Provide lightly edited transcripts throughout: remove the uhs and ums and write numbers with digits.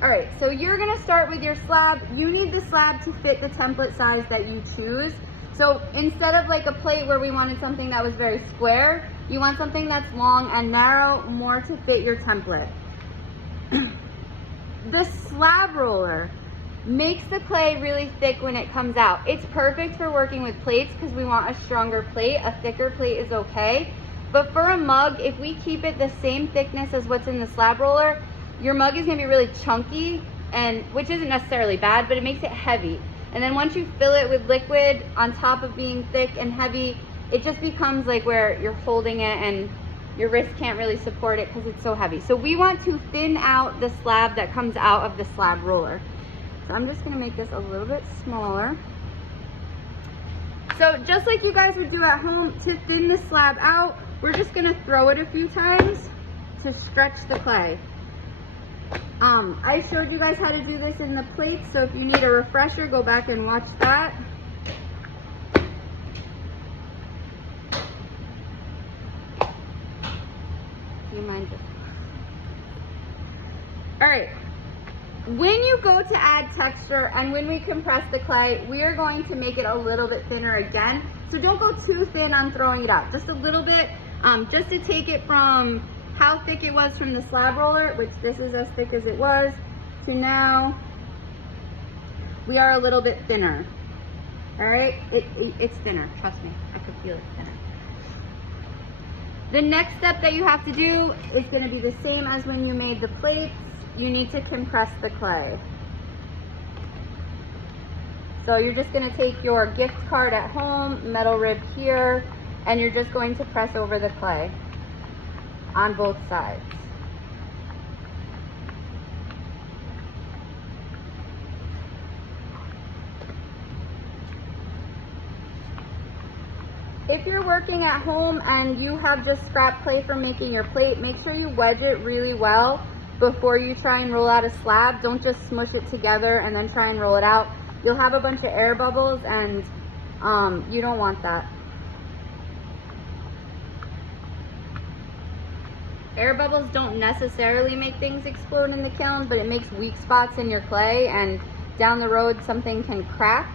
All right, so you're gonna start with your slab. You need the slab to fit the template size that you choose. So instead of like a plate where we wanted something that was very square, you want something that's long and narrow, more to fit your template. The slab roller makes the clay really thick when it comes out. It's perfect for working with plates because we want a stronger plate. A thicker plate is okay. But for a mug, if we keep it the same thickness as what's in the slab roller, your mug is gonna be really chunky, and which isn't necessarily bad, but it makes it heavy. And then once you fill it with liquid on top of being thick and heavy, it just becomes like where you're holding it and your wrist can't really support it because it's so heavy. So we want to thin out the slab that comes out of the slab roller. So I'm just gonna make this a little bit smaller. So just like you guys would do at home, to thin the slab out, we're just gonna throw it a few times to stretch the clay. I showed you guys how to do this in the plates, so if you need a refresher, go back and watch that. Do you mind just... All right. When you go to add texture and when we compress the clay, we are going to make it a little bit thinner again. So don't go too thin on throwing it out, just a little bit, just to take it from how thick it was from the slab roller, which this is as thick as it was, to now we are a little bit thinner. All right, it's thinner, trust me, I could feel it thinner. The next step that you have to do is going to be the same as when you made the plates. You need to compress the clay. So you're just going to take your gift card at home, metal rib here, and you're just going to press over the clay on both sides. If you're working at home and you have just scrap clay for making your plate, make sure you wedge it really well before you try and roll out a slab. Don't just smush it together and then try and roll it out. You'll have a bunch of air bubbles and you don't want that. Air bubbles don't necessarily make things explode in the kiln, but it makes weak spots in your clay, and down the road something can crack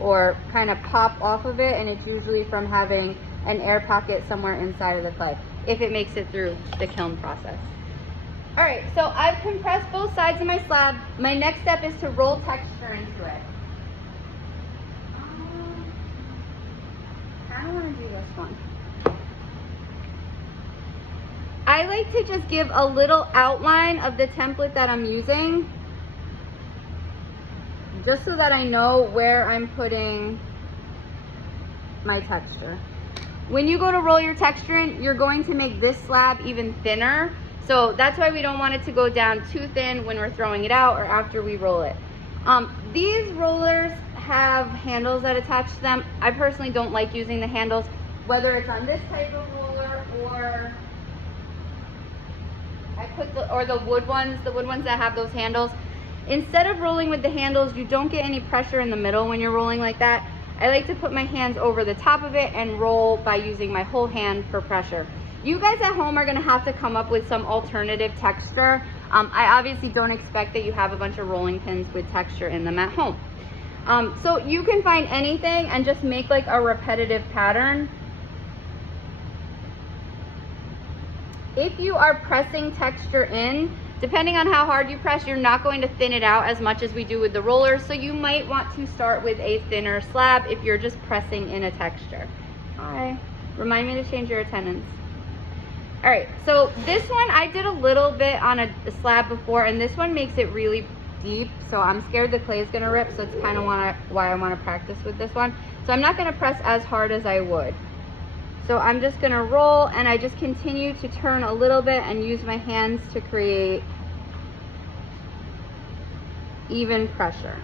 or kind of pop off of it, and it's usually from having an air pocket somewhere inside of the clay, if it makes it through the kiln process. All right, so I've compressed both sides of my slab. My next step is to roll texture into it. I don't want to do this one. I like to just give a little outline of the template that I'm using, just so that I know where I'm putting my texture. When you go to roll your texture in, you're going to make this slab even thinner. So that's why we don't want it to go down too thin when we're throwing it out or after we roll it. These rollers have handles that attach to them. I personally don't like using the handles, whether it's on this type of roller or the wood ones that have those handles. Instead of rolling with the handles, you don't get any pressure in the middle when you're rolling like that. I like to put my hands over the top of it and roll by using my whole hand for pressure. You guys at home are going to have to come up with some alternative texture. I obviously don't expect that you have a bunch of rolling pins with texture in them at home. So you can find anything and just make like a repetitive pattern. If you are pressing texture in, depending on how hard you press, you're not going to thin it out as much as we do with the rollers. So you might want to start with a thinner slab if you're just pressing in a texture. Hi, remind me to change your attendance. All right, so this one I did a little bit on a slab before, and this one makes it really deep, so I'm scared the clay is gonna rip, so it's kind of why I want to practice with this one. So I'm not gonna press as hard as I would. So I'm just gonna roll, and I just continue to turn a little bit and use my hands to create even pressure.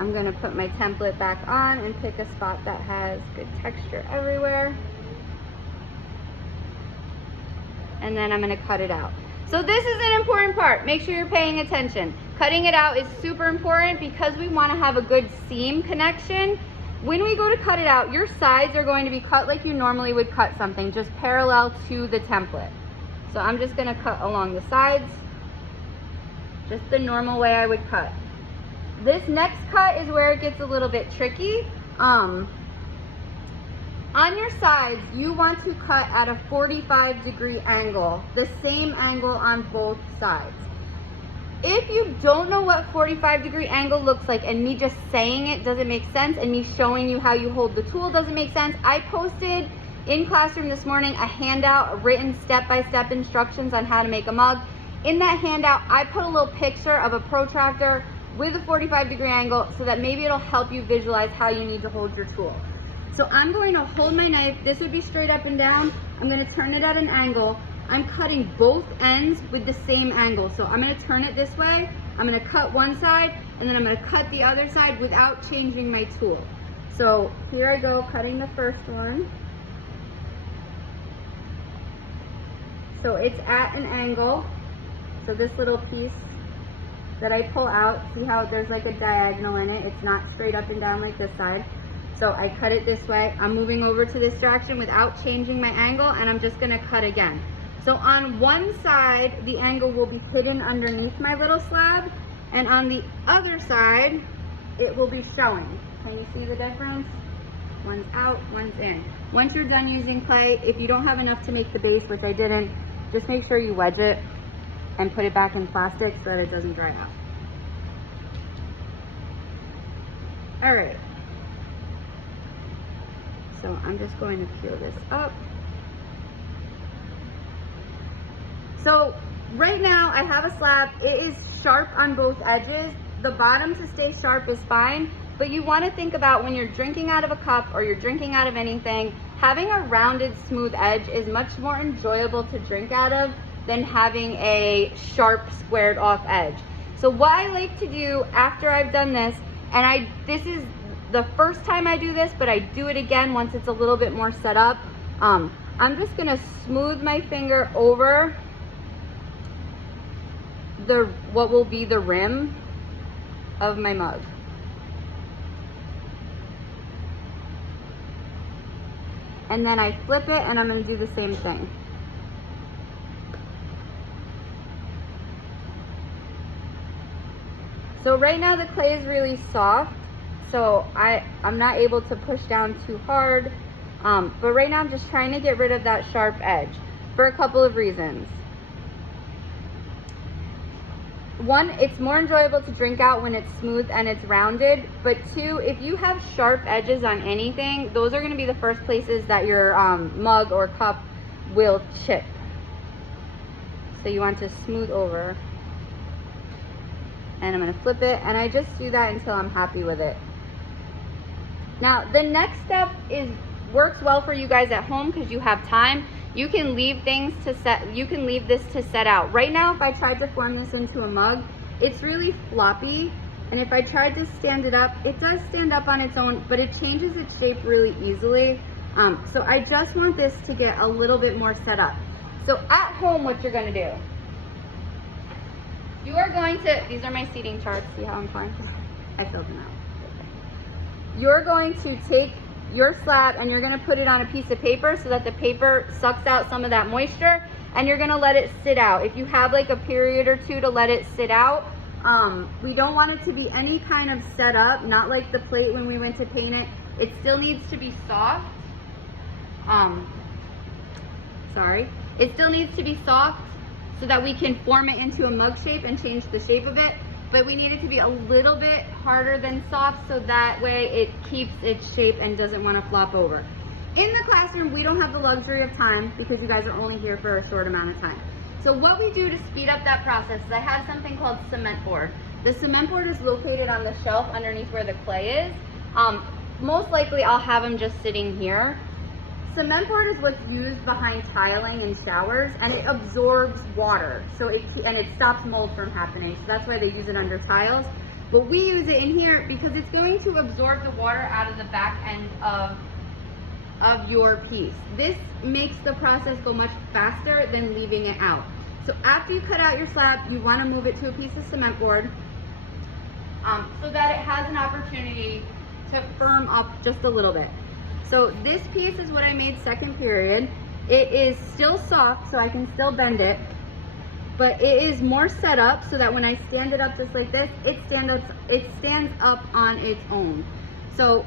I'm gonna put my template back on and pick a spot that has good texture everywhere. And then I'm gonna cut it out. So this is an important part. Make sure you're paying attention. Cutting it out is super important because we wanna have a good seam connection. When we go to cut it out, your sides are going to be cut like you normally would cut something, just parallel to the template. So I'm just gonna cut along the sides, just the normal way I would cut. This next cut is where it gets a little bit tricky. On your sides, you want to cut at a 45-degree angle, the same angle on both sides. If you don't know what 45-degree angle looks like, and me just saying it doesn't make sense, and me showing you how you hold the tool doesn't make sense, I posted in classroom this morning a handout, written step-by-step instructions on how to make a mug. In that handout, I put a little picture of a protractor with a 45-degree angle so that maybe it'll help you visualize how you need to hold your tool. So I'm going to hold my knife. This would be straight up and down. I'm going to turn it at an angle. I'm cutting both ends with the same angle. So I'm going to turn it this way. I'm going to cut one side, and then I'm going to cut the other side without changing my tool. So here I go, cutting the first one. So it's at an angle. So this little piece that I pull out, see how there's like a diagonal in it? It's not straight up and down like this side. So I cut it this way. I'm moving over to this direction without changing my angle, and I'm just going to cut again. So on one side, the angle will be hidden underneath my little slab, and on the other side, it will be showing. Can you see the difference? One's out, one's in. Once you're done using clay, if you don't have enough to make the base, which I didn't, just make sure you wedge it and put it back in plastic so that it doesn't dry out. All right. So I'm just going to peel this up. So right now I have a slab. It is sharp on both edges. The bottom to stay sharp is fine, but you want to think about when you're drinking out of a cup or you're drinking out of anything, having a rounded, smooth edge is much more enjoyable to drink out of than having a sharp, squared off edge. So what I like to do after I've done this, and this is the first time I do this, but I do it again once it's a little bit more set up. I'm just gonna smooth my finger over what will be the rim of my mug. And then I flip it, and I'm gonna do the same thing. So right now the clay is really soft, so I'm not able to push down too hard, but right now I'm just trying to get rid of that sharp edge for a couple of reasons. One, it's more enjoyable to drink out when it's smooth and it's rounded, but two, if you have sharp edges on anything, those are going to be the first places that your mug or cup will chip. So you want to smooth over. And I'm going to flip it, and I just do that until I'm happy with it. Now the next step works well for you guys at home because you have time. You can leave things to set, you can leave this to set out. Right now, if I tried to form this into a mug, it's really floppy. And if I tried to stand it up, it does stand up on its own, but it changes its shape really easily. So I just want this to get a little bit more set up. So at home, what you're gonna do, you are going to, these are my seating charts, see how I'm fine? I filled them out. You're going to take your slab and you're going to put it on a piece of paper so that the paper sucks out some of that moisture, and you're going to let it sit out. If you have like a period or two to let it sit out, we don't want it to be any kind of set up, not like the plate when we went to paint it. It still needs to be soft. It still needs to be soft so that we can form it into a mug shape and change the shape of it. But we need it to be a little bit harder than soft so that way it keeps its shape and doesn't want to flop over. In the classroom, we don't have the luxury of time because you guys are only here for a short amount of time. So what we do to speed up that process is I have something called cement board. The cement board is located on the shelf underneath where the clay is. Most likely I'll have them just sitting here. Cement board is what's used behind tiling in showers, and it absorbs water, and it stops mold from happening. So that's why they use it under tiles. But we use it in here because it's going to absorb the water out of the back end of your piece. This makes the process go much faster than leaving it out. So after you cut out your slab, you want to move it to a piece of cement board so that it has an opportunity to firm up just a little bit. So this piece is what I made second period. It is still soft, so I can still bend it, but it is more set up so that when I stand it up just like this, it stands up on its own. So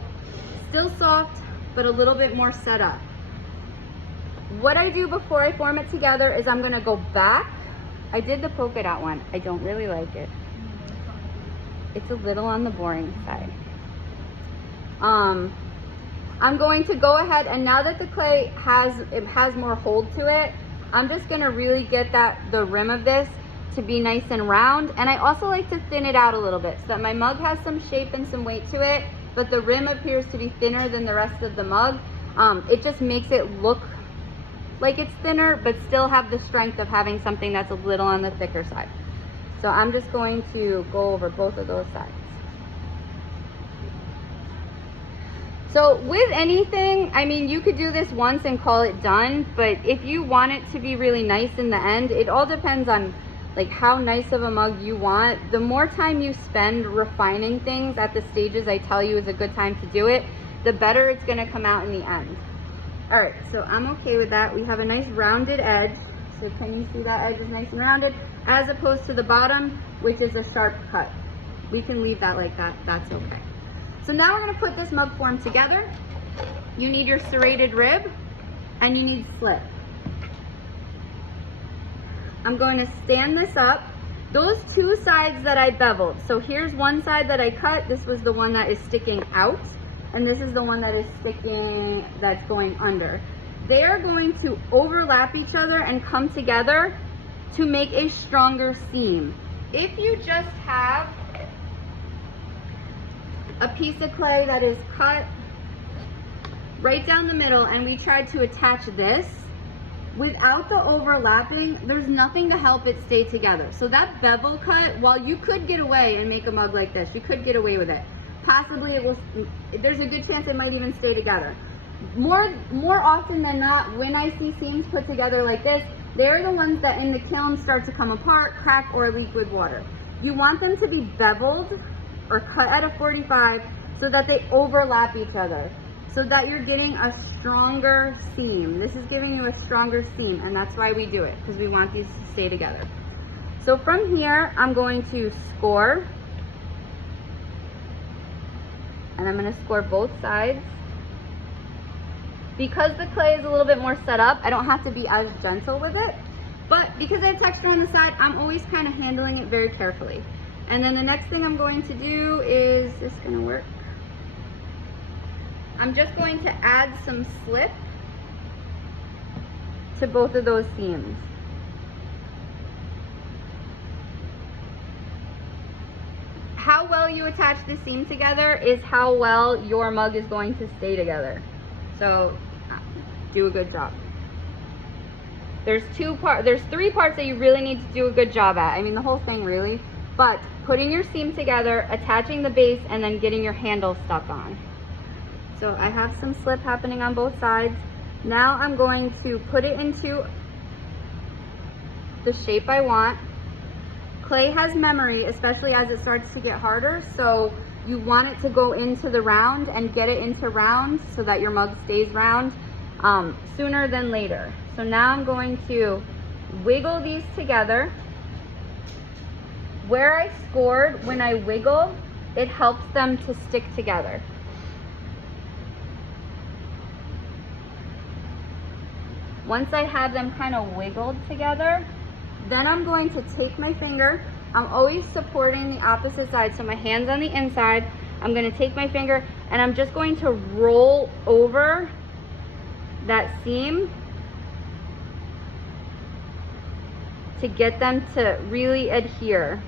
still soft, but a little bit more set up. What I do before I form it together is I'm gonna go back. I did the polka dot one. I don't really like it. It's a little on the boring side. I'm going to go ahead, and now that the clay has more hold to it, I'm just gonna really get the rim of this to be nice and round. And I also like to thin it out a little bit so that my mug has some shape and some weight to it, but the rim appears to be thinner than the rest of the mug. It just makes it look like it's thinner, but still have the strength of having something that's a little on the thicker side. So I'm just going to go over both of those sides. So with anything, I mean, you could do this once and call it done, but if you want it to be really nice in the end, it all depends on like how nice of a mug you want. The more time you spend refining things at the stages I tell you is a good time to do it, the better it's gonna come out in the end. All right, so I'm okay with that. We have a nice rounded edge. So can you see that edge is nice and rounded, as opposed to the bottom, which is a sharp cut. We can leave that like that, that's okay. So now we're gonna put this mug form together. You need your serrated rib and you need slip. I'm going to stand this up. Those two sides that I beveled, so here's one side that I cut, this was the one that is sticking out, and this is the one that is sticking, that's going under. They are going to overlap each other and come together to make a stronger seam. If you just have a piece of clay that is cut right down the middle and we tried to attach this, without the overlapping, there's nothing to help it stay together. So that bevel cut, while you could get away and make a mug like this, you could get away with it. Possibly it will, there's a good chance it might even stay together. More often than not, when I see seams put together like this, they're the ones that in the kiln start to come apart, crack, or leak with water. You want them to be beveled or cut at a 45 so that they overlap each other, so that you're getting a stronger seam. This is giving you a stronger seam, and that's why we do it, because we want these to stay together. So from here, I'm going to score, and I'm going to score both sides. Because the clay is a little bit more set up, I don't have to be as gentle with it, but because I have texture on the side, I'm always kind of handling it very carefully. And then the next thing I'm going to do is this going to work? I'm just going to add some slip to both of those seams. How well you attach the seam together is how well your mug is going to stay together. So do a good job. There's three parts that you really need to do a good job at. I mean, the whole thing really, but putting your seam together, attaching the base, and then getting your handle stuck on. So I have some slip happening on both sides. Now I'm going to put it into the shape I want. Clay has memory, especially as it starts to get harder, so you want it to go into the round and get it into round so that your mug stays round sooner than later. So now I'm going to wiggle these together. Where I scored, when I wiggle, it helps them to stick together. Once I have them kind of wiggled together, then I'm going to take my finger. I'm always supporting the opposite side, so my hand's on the inside. I'm going to take my finger and I'm just going to roll over that seam to get them to really adhere.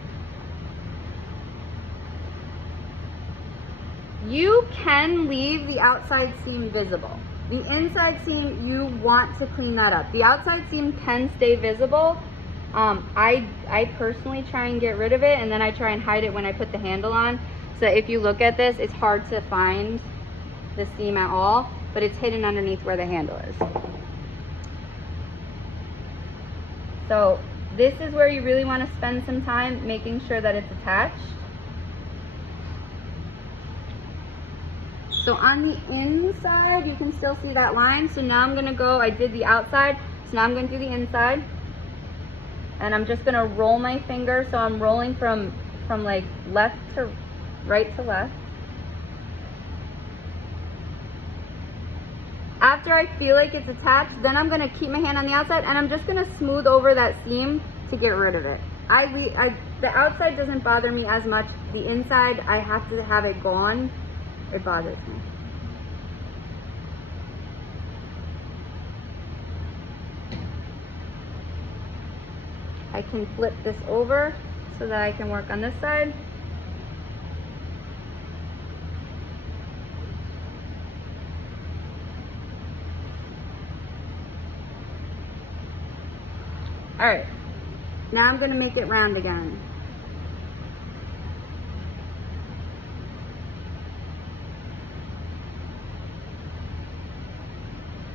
You can leave the outside seam visible. The inside seam, you want to clean that up. The outside seam can stay visible. I personally try and get rid of it, and then I try and hide it when I put the handle on. So if you look at this, it's hard to find the seam at all, but it's hidden underneath where the handle is. So this is where you really want to spend some time making sure that it's attached. So on the inside, you can still see that line. So now I'm gonna go, I did the outside, so now I'm gonna do the inside. And I'm just gonna roll my finger, so I'm rolling from like left to right to left. After I feel like it's attached, then I'm gonna keep my hand on the outside and I'm just gonna smooth over that seam to get rid of it. The outside doesn't bother me as much. The inside, I have to have it gone. It bothers me. I can flip this over so that I can work on this side. All right, now I'm gonna make it round again.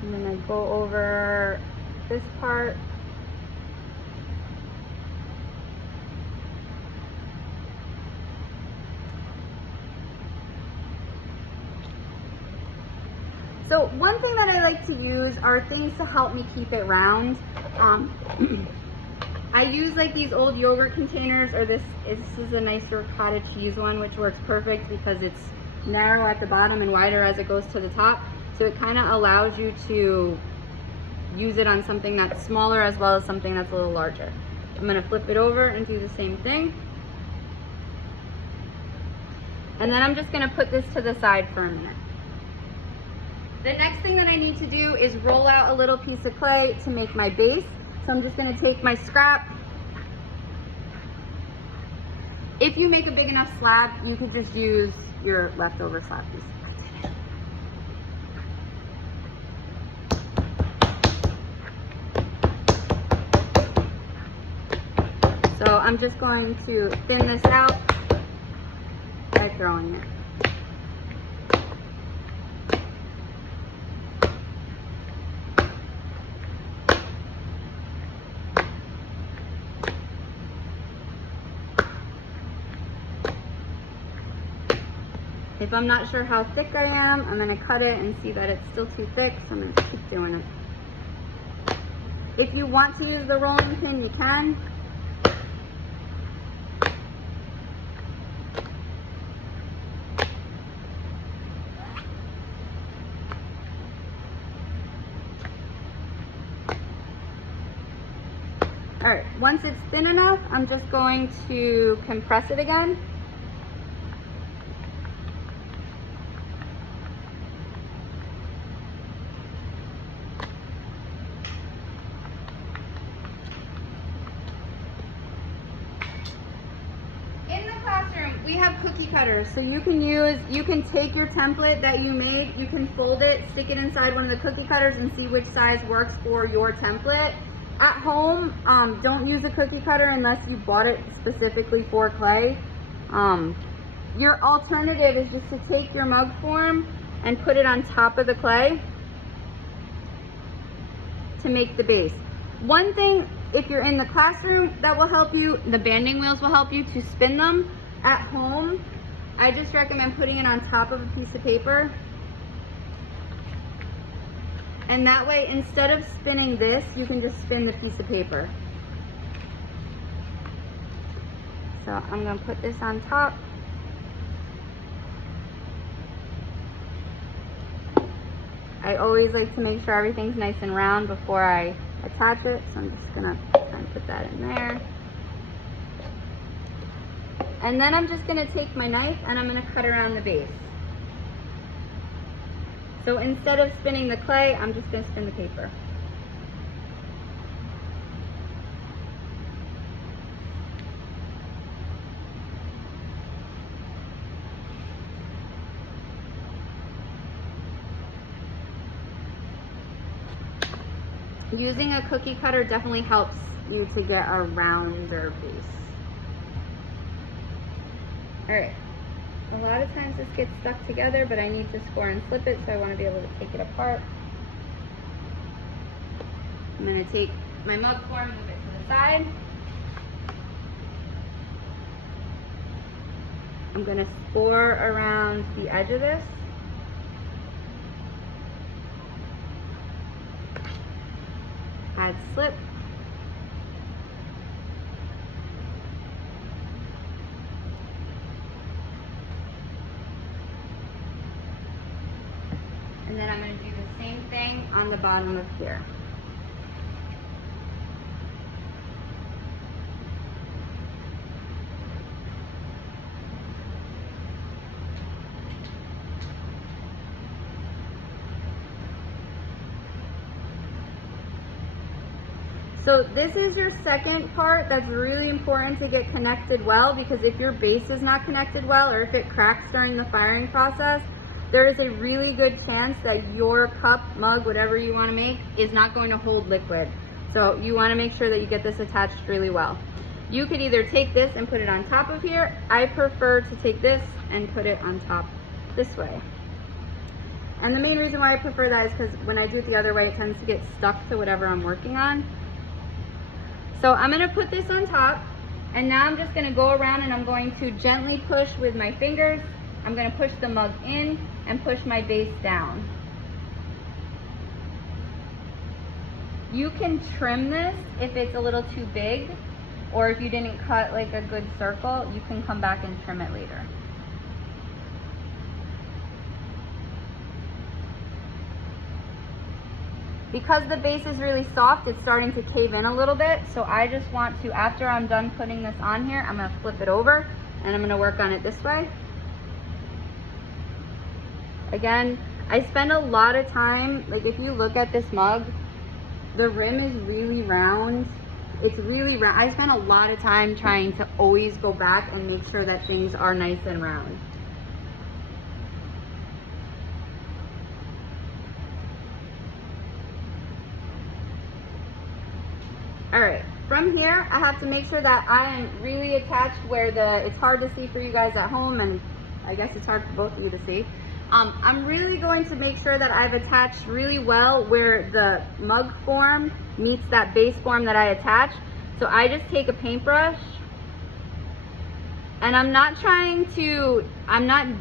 I'm gonna go over this part. So one thing that I like to use are things to help me keep it round. I use like these old yogurt containers, or this is a nice ricotta cheese one, which works perfect because it's narrow at the bottom and wider as it goes to the top. So it kind of allows you to use it on something that's smaller as well as something that's a little larger. I'm gonna flip it over and do the same thing. And then I'm just gonna put this to the side for a minute. The next thing that I need to do is roll out a little piece of clay to make my base. So I'm just gonna take my scrap. If you make a big enough slab, you could just use your leftover slab piece. So I'm just going to thin this out by throwing it. If I'm not sure how thick I am, I'm gonna cut it and see that it's still too thick, so I'm gonna keep doing it. If you want to use the rolling pin, you can. All right, once it's thin enough, I'm just going to compress it again. We have cookie cutters, so you can take your template that you made, you can fold it, stick it inside one of the cookie cutters and see which size works for your template. At home, don't use a cookie cutter unless you bought it specifically for clay. Your alternative is just to take your mug form and put it on top of the clay to make the base. One thing, if you're in the classroom, that will help you, the banding wheels will help you to spin them. At home, I just recommend putting it on top of a piece of paper. And that way, instead of spinning this, you can just spin the piece of paper. So I'm gonna put this on top. I always like to make sure everything's nice and round before I attach it, so I'm just gonna try and put that in there. And then I'm just gonna take my knife and I'm gonna cut around the base. So instead of spinning the clay, I'm just gonna spin the paper. Using a cookie cutter definitely helps you to get a rounder base. All right, a lot of times this gets stuck together, but I need to score and slip it, so I want to be able to take it apart. I'm going to take my mug form, move it to the side. I'm going to score around the edge of this. add slip. And then I'm going to do the same thing on the bottom of here. So this is your second part that's really important to get connected well, because if your base is not connected well, or if it cracks during the firing process, there is a really good chance that your cup, mug, whatever you want to make, is not going to hold liquid. So you want to make sure that you get this attached really well. You could either take this and put it on top of here. I prefer to take this and put it on top this way. And the main reason why I prefer that is because when I do it the other way, it tends to get stuck to whatever I'm working on. So I'm going to put this on top, and now I'm just going to go around and I'm going to gently push with my fingers. I'm going to push the mug in and push my base down. You can trim this if it's a little too big, or if you didn't cut like a good circle, you can come back and trim it later. Because the base is really soft, it's starting to cave in a little bit, so I just want to, after I'm done putting this on here, I'm going to flip it over and I'm going to work on it this way. Again, I spend a lot of time, like if you look at this mug, the rim is really round. It's really round. I spend a lot of time trying to always go back and make sure that things are nice and round. All right, from here, I have to make sure that I am really attached where it's hard to see for you guys at home, and I guess it's hard for both of you to see. I'm really going to make sure that I've attached really well where the mug form meets that base form that I attached. So I just take a paintbrush, and I'm not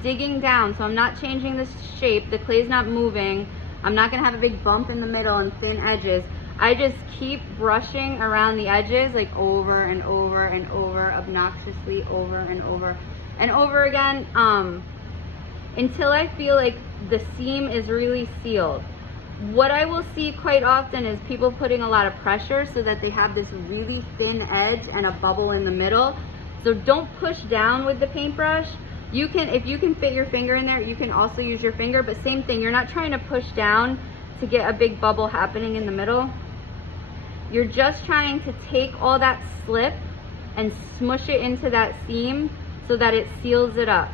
digging down, so I'm not changing the shape. The clay's not moving. I'm not gonna have a big bump in the middle and thin edges. I just keep brushing around the edges, like over and over and over, obnoxiously over and over and over again, until I feel like the seam is really sealed. What I will see quite often is people putting a lot of pressure so that they have this really thin edge and a bubble in the middle. So don't push down with the paintbrush. You can, if you can fit your finger in there, you can also use your finger, but same thing, you're not trying to push down to get a big bubble happening in the middle. You're just trying to take all that slip and smush it into that seam so that it seals it up.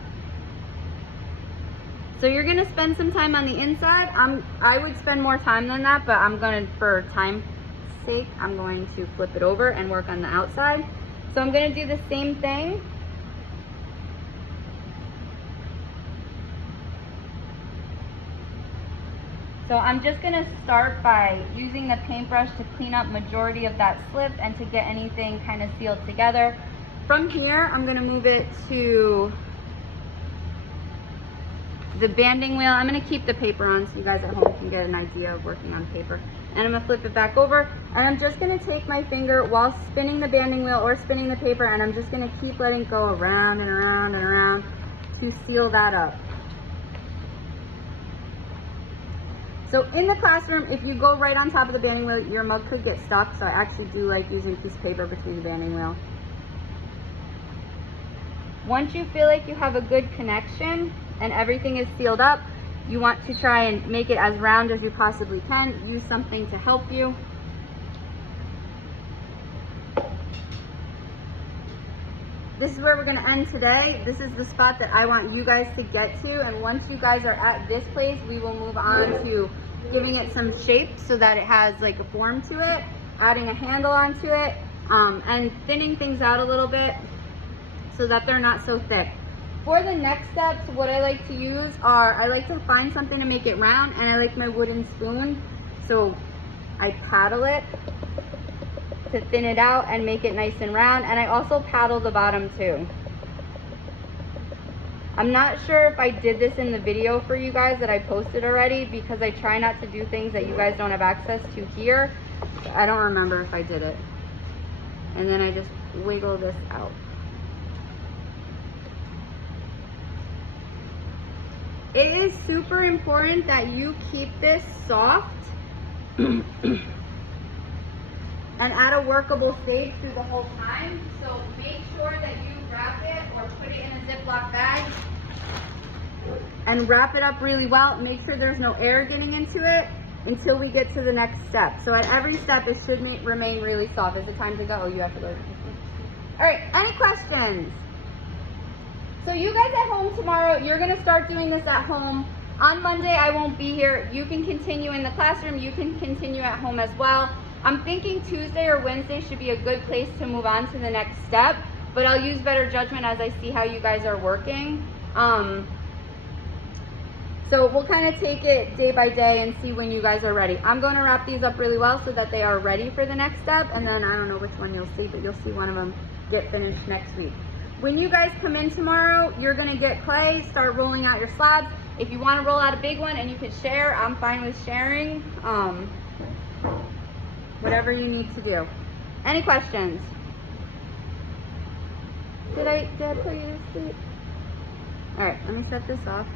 So you're gonna spend some time on the inside. I would spend more time than that, but for time's sake, I'm going to flip it over and work on the outside. So I'm gonna do the same thing. So I'm just gonna start by using the paintbrush to clean up majority of that slip and to get anything kind of sealed together. From here, I'm gonna move it to the banding wheel. I'm gonna keep the paper on so you guys at home can get an idea of working on paper. And I'm gonna flip it back over. And I'm just gonna take my finger while spinning the banding wheel or spinning the paper, and I'm just gonna keep letting it go around and around and around to seal that up. So in the classroom, if you go right on top of the banding wheel, your mug could get stuck. So I actually do like using a piece of paper between the banding wheel. Once you feel like you have a good connection and everything is sealed up, you want to try and make it as round as you possibly can. Use something to help you. This is where we're going to end today. This is the spot that I want you guys to get to, and once you guys are at this place, we will move on to giving it some shape so that it has like a form to it, adding a handle onto it, and thinning things out a little bit so that they're not so thick. For the next steps, what I like to use I like to find something to make it round, and I like my wooden spoon. So I paddle it to thin it out and make it nice and round, and I also paddle the bottom too. I'm not sure if I did this in the video for you guys that I posted already, because I try not to do things that you guys don't have access to here. I don't remember if I did it. And then I just wiggle this out. It is super important that you keep this soft and at a workable stage through the whole time. So make sure that you wrap it or put it in a Ziploc bag and wrap it up really well. Make sure there's no air getting into it until we get to the next step. So at every step, it should remain really soft. Is it time to go? Oh, you have to go. All right, any questions? So you guys at home tomorrow, you're gonna start doing this at home. On Monday, I won't be here. You can continue in the classroom. You can continue at home as well. I'm thinking Tuesday or Wednesday should be a good place to move on to the next step, but I'll use better judgment as I see how you guys are working. So we'll kind of take it day by day and see when you guys are ready. I'm going to wrap these up really well so that they are ready for the next step, and then I don't know which one you'll see, but you'll see one of them get finished next week. When you guys come in tomorrow, you're gonna get clay, start rolling out your slabs. If you wanna roll out a big one and you can share, I'm fine with sharing. Whatever you need to do. Any questions? Did I put you to sleep? All right, let me set this off.